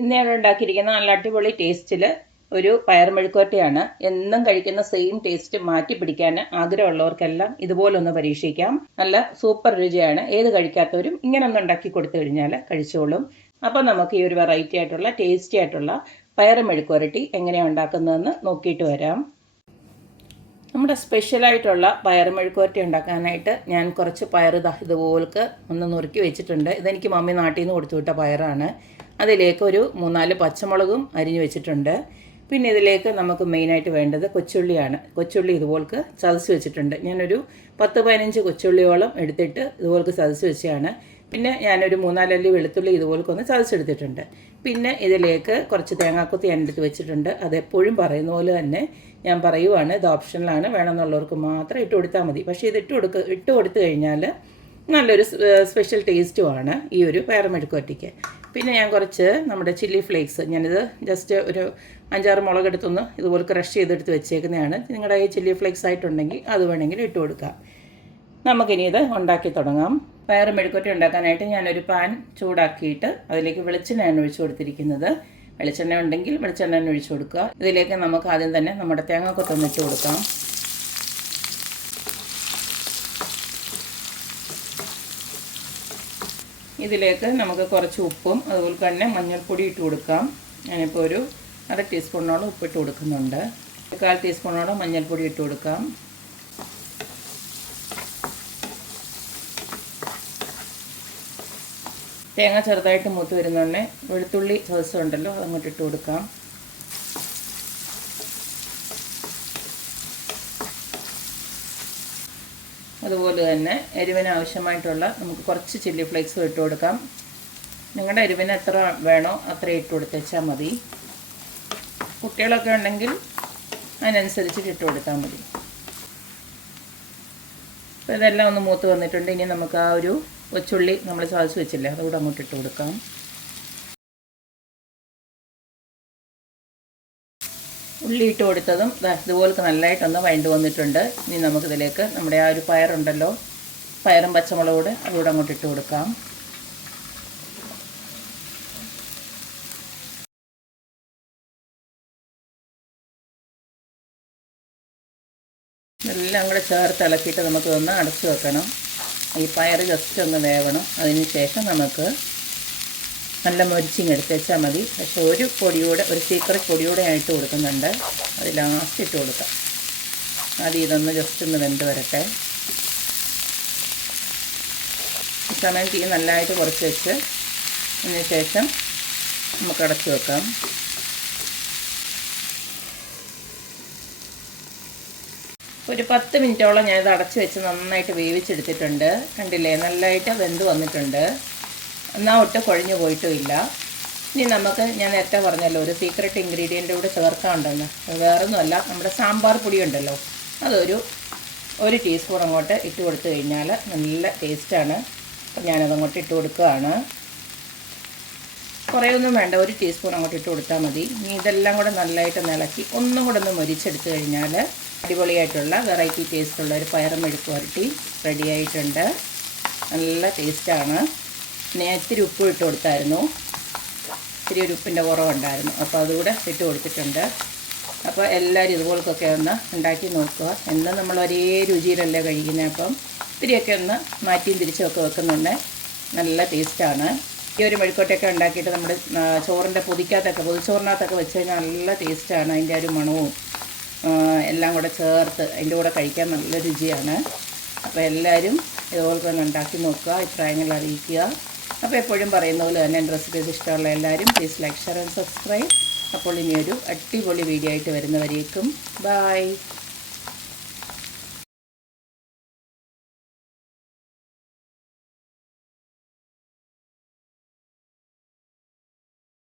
ഇന്ന് ഞാൻ ഉണ്ടാക്കിയിരിക്കുന്ന നല്ല അടിപൊളി ടേസ്റ്റിൽ ഒരു പയർ മെഴുക്കുവരട്ടിയാണ്. എന്നും കഴിക്കുന്ന സെയിം ടേസ്റ്റ് മാറ്റി പിടിക്കാൻ ആഗ്രഹമുള്ളവർക്കെല്ലാം ഇതുപോലൊന്ന് പരീക്ഷിക്കാം. നല്ല സൂപ്പർ രുചിയാണ്. ഏത് കഴിക്കാത്തവരും ഇങ്ങനെ ഒന്ന് ഉണ്ടാക്കി കൊടുത്തു കഴിഞ്ഞാൽ കഴിച്ചോളും. അപ്പോൾ നമുക്ക് ഈ ഒരു വെറൈറ്റി ആയിട്ടുള്ള ടേസ്റ്റി ആയിട്ടുള്ള പയർ മെഴുക്കുവരട്ടി എങ്ങനെയാണ് ഉണ്ടാക്കുന്നതെന്ന് നോക്കിയിട്ട് വരാം. നമ്മുടെ സ്പെഷ്യലായിട്ടുള്ള പയർ മെഴുക്കുവരട്ടി ഉണ്ടാക്കാനായിട്ട് ഞാൻ കുറച്ച് പയർ ഇതുപോലൊക്കെ ഒന്ന് നുറുക്കി വെച്ചിട്ടുണ്ട്. ഇതെനിക്ക് മമ്മി നാട്ടിൽ നിന്ന് കൊടുത്തു വിട്ട പയറാണ്. അതിലേക്ക് ഒരു 3-4 പച്ചമുളകും അരിഞ്ഞു വെച്ചിട്ടുണ്ട്. പിന്നെ ഇതിലേക്ക് നമുക്ക് മെയിനായിട്ട് വേണ്ടത് കൊച്ചുള്ളിയാണ്. കൊച്ചുള്ളി ഇതുപോൾക്ക് ചതച്ച് വെച്ചിട്ടുണ്ട്. ഞാനൊരു 10-15 കൊച്ചുള്ളിയോളം എടുത്തിട്ട് ഇതുപോൾക്ക് ചതച്ച് വെച്ചാണ്. പിന്നെ ഞാനൊരു 3-4 അല്ലി വെളുത്തുള്ളി ഇതുപോലൊക്കെ ചതച്ചെടുത്തിട്ടുണ്ട്. പിന്നെ ഇതിലേക്ക് കുറച്ച് തേങ്ങാക്കൊത്തി ഞാൻ എടുത്ത് വെച്ചിട്ടുണ്ട്. അതെപ്പോഴും പറയുന്ന പോലെ തന്നെ ഞാൻ പറയുവാണ്, ഇത് ഓപ്ഷനിലാണ്, വേണമെന്നുള്ളവർക്ക് മാത്രം ഇട്ട് കൊടുത്താൽ മതി. പക്ഷേ ഇത് ഇട്ട് കൊടുത്തു കഴിഞ്ഞാൽ നല്ലൊരു സ്പെഷ്യൽ ടേസ്റ്റുമാണ് ഈ ഒരു പയർ മെഴുക്കുവരട്ടിക്ക്. പിന്നെ ഞാൻ കുറച്ച് നമ്മുടെ ചില്ലി ഫ്ലേക്സ്, ഞാനിത് ജസ്റ്റ് ഒരു 5-6 മുളകെടുത്തൊന്ന് ഇതുപോലെ ക്രഷ് ചെയ്തെടുത്ത് വെച്ചേക്കുന്നതാണ്. നിങ്ങളുടെ ഈ ചില്ലി ഫ്ലേക്സ് ആയിട്ടുണ്ടെങ്കിൽ അത് വേണമെങ്കിൽ ഇട്ട് കൊടുക്കാം. നമുക്കിനി ഇത് ഉണ്ടാക്കി തുടങ്ങാം. പയർ മെഴുക്കുവരട്ടി ഉണ്ടാക്കാനായിട്ട് ഞാനൊരു പാൻ ചൂടാക്കിയിട്ട് അതിലേക്ക് വെളിച്ചെണ്ണയാണ് ഒഴിച്ചു കൊടുത്തിരിക്കുന്നത്. വെളിച്ചെണ്ണ ഉണ്ടെങ്കിൽ വെളിച്ചെണ്ണ ഒഴിച്ചു കൊടുക്കുക. ഇതിലേക്ക് നമുക്ക് ആദ്യം തന്നെ നമ്മുടെ തേങ്ങാക്കൊത്തൊന്ന് ഇട്ട് കൊടുക്കാം. ഇതിലേക്ക് നമുക്ക് കുറച്ച് ഉപ്പും അതുപോലെ തന്നെ മഞ്ഞൾപ്പൊടി ഇട്ട് കൊടുക്കാം. ഞാനിപ്പോൾ ഒരു 1/2 ടീസ്പൂണോളം ഉപ്പിട്ട് കൊടുക്കുന്നുണ്ട്. 1/4 ടീസ്പൂണോളം മഞ്ഞൾപ്പൊടി ഇട്ട് കൊടുക്കാം. തേങ്ങ ചെറുതായിട്ട് മൂത്ത് വരുന്നുണ്ട്. വെളുത്തുള്ളി ചതച്ചുണ്ടല്ലോ, അതങ്ങോട്ട് ഇട്ട് കൊടുക്കാം. അതുപോലെ തന്നെ എരിവിന് ആവശ്യമായിട്ടുള്ള നമുക്ക് കുറച്ച് ചില്ലി ഫ്ലേക്സും ഇട്ട് കൊടുക്കാം. നിങ്ങളുടെ എരിവിന് എത്ര വേണോ അത്ര ഇട്ട് കൊടുത്തേച്ചാൽ മതി. കുട്ടികളൊക്കെ ഉണ്ടെങ്കിൽ അതിനനുസരിച്ചിട്ട് ഇട്ട് കൊടുത്താൽ മതി. അപ്പോൾ ഇതെല്ലാം ഒന്ന് മൂത്ത് വന്നിട്ടുണ്ട്. ഇനി നമുക്ക് ആ ഒരു കൊച്ചുള്ളി നമ്മൾ ചതച്ച് വെച്ചില്ലേ, അതുകൂടെ അങ്ങോട്ട് ഇട്ട് കൊടുക്കാം. ഉള്ളി ഇട്ട് കൊടുത്തതും ഇതുപോലൊക്കെ നല്ലതായിട്ടൊന്ന് വഴണ്ട് വന്നിട്ടുണ്ട്. ഇനി നമുക്കിതിലേക്ക് നമ്മുടെ ആ ഒരു പയറുണ്ടല്ലോ, പയറും പച്ചമുളകൂടെ അതുകൂടെ അങ്ങോട്ട് ഇട്ട് കൊടുക്കാം. എല്ലാം കൂടെ ചേർത്ത് ഇളക്കിയിട്ട് നമുക്ക് ഒന്ന് അടച്ചു വെക്കണം. ഈ പയർ ജസ്റ്റ് ഒന്ന് വേവണം. അതിന് ശേഷം നമുക്ക് നല്ല മൊരിച്ചിങ് എടുത്ത് വെച്ചാൽ മതി. പക്ഷേ ഒരു സീക്രട്ട് പൊടിയൂടെ ആയിട്ട് കൊടുക്കുന്നുണ്ട്. അത് ലാസ്റ്റ് ഇട്ട് കൊടുക്കാം. ആദ്യം ഇതൊന്ന് ജസ്റ്റ് ഒന്ന് വെന്ത് വരട്ടെ. ഈ സമയം തീ നല്ലതായിട്ട് കുറച്ച് വെച്ച് അതിന് ശേഷം നമുക്ക് അടച്ചു വെക്കാം. ഒരു 10 മിനിറ്റോളം ഞാനിത് അടച്ച് വെച്ച് നന്നായിട്ട് വേവിച്ചെടുത്തിട്ടുണ്ട്. കണ്ടില്ലേ, നല്ലതായിട്ട് വെന്ത് വന്നിട്ടുണ്ട്. എന്നാൽ ഒട്ടും കുഴഞ്ഞു പോയിട്ടുമില്ല. ഇനി നമുക്ക്, ഞാൻ നേരത്തെ പറഞ്ഞല്ലോ, ഒരു സീക്രട്ട് ഇൻഗ്രീഡിയൻ്റ് കൂടെ ചേർക്കാനുണ്ടെന്ന്. വേറൊന്നുമല്ല, നമ്മുടെ സാമ്പാർ പൊടി ഉണ്ടല്ലോ, അതൊരു 1 ടീസ്പൂൺ അങ്ങോട്ട് ഇട്ട് കൊടുത്തു കഴിഞ്ഞാൽ നല്ല ടേസ്റ്റാണ്. അപ്പം ഞാനതങ്ങോട്ട് ഇട്ട് കൊടുക്കുകയാണ്. കുറേയൊന്നും വേണ്ട, 1 ടീസ്പൂൺ അങ്ങോട്ട് ഇട്ട് കൊടുത്താൽ മതി. ഇനി ഇതെല്ലാം കൂടെ നല്ലതായിട്ട് ഇളക്കി ഒന്നും കൂടെ ഒന്ന് മൊരിച്ചെടുത്ത് കഴിഞ്ഞാൽ അടിപൊളിയായിട്ടുള്ള വെറൈറ്റി ടേസ്റ്റുള്ള ഒരു പയർ മെഴുക്കുവരട്ടി റെഡി ആയിട്ടുണ്ട്. നല്ല ടേസ്റ്റാണ്. ഞാൻ ഇത്തിരി ഉപ്പ് ഇട്ട് കൊടുത്തായിരുന്നു. ഇത്തിരി ഒരു ഉപ്പിൻ്റെ കുറവുണ്ടായിരുന്നു, അപ്പോൾ അതുകൂടെ ഇട്ട് കൊടുത്തിട്ടുണ്ട്. അപ്പോൾ എല്ലാവരും ഇതുപോലൊക്കെ ഒന്ന് ഉണ്ടാക്കി നോക്കുക. എന്നും നമ്മൾ ഒരേ രുചിയിലല്ലേ കഴിക്കുന്നത്. അപ്പം ഇത്തിരിയൊക്കെ ഒന്ന് മാറ്റിയും തിരിച്ചുമൊക്കെ വെക്കുന്നുണ്ട്. നല്ല ടേസ്റ്റാണ്. ഈ ഒരു മെഴുക്കുവരട്ടിയൊക്കെ ഉണ്ടാക്കിയിട്ട് നമ്മുടെ ചോറിൻ്റെ പൊതിച്ചോറിനകത്തൊക്കെ വെച്ച് കഴിഞ്ഞാൽ നല്ല ടേസ്റ്റാണ്. അതിൻ്റെ ഒരു മണവും എല്ലാം കൂടെ ചേർത്ത് അതിൻ്റെ കൂടെ കഴിക്കാൻ നല്ല രുചിയാണ്. അപ്പോൾ എല്ലാവരും ഇതുപോലെ തന്നെ ഉണ്ടാക്കി നോക്കുക, അഭിപ്രായങ്ങൾ അറിയിക്കുക. അപ്പോൾ എപ്പോഴും പറയുന്ന പോലെ തന്നെ എൻ്റെ റെസിപ്പീസ് ഇഷ്ടമുള്ള എല്ലാവരും please like, share and subscribe. അപ്പോൾ ഇനിയൊരു അടിപൊളി വീഡിയോ ആയിട്ട് വരുന്നവരേക്കും ബൈ.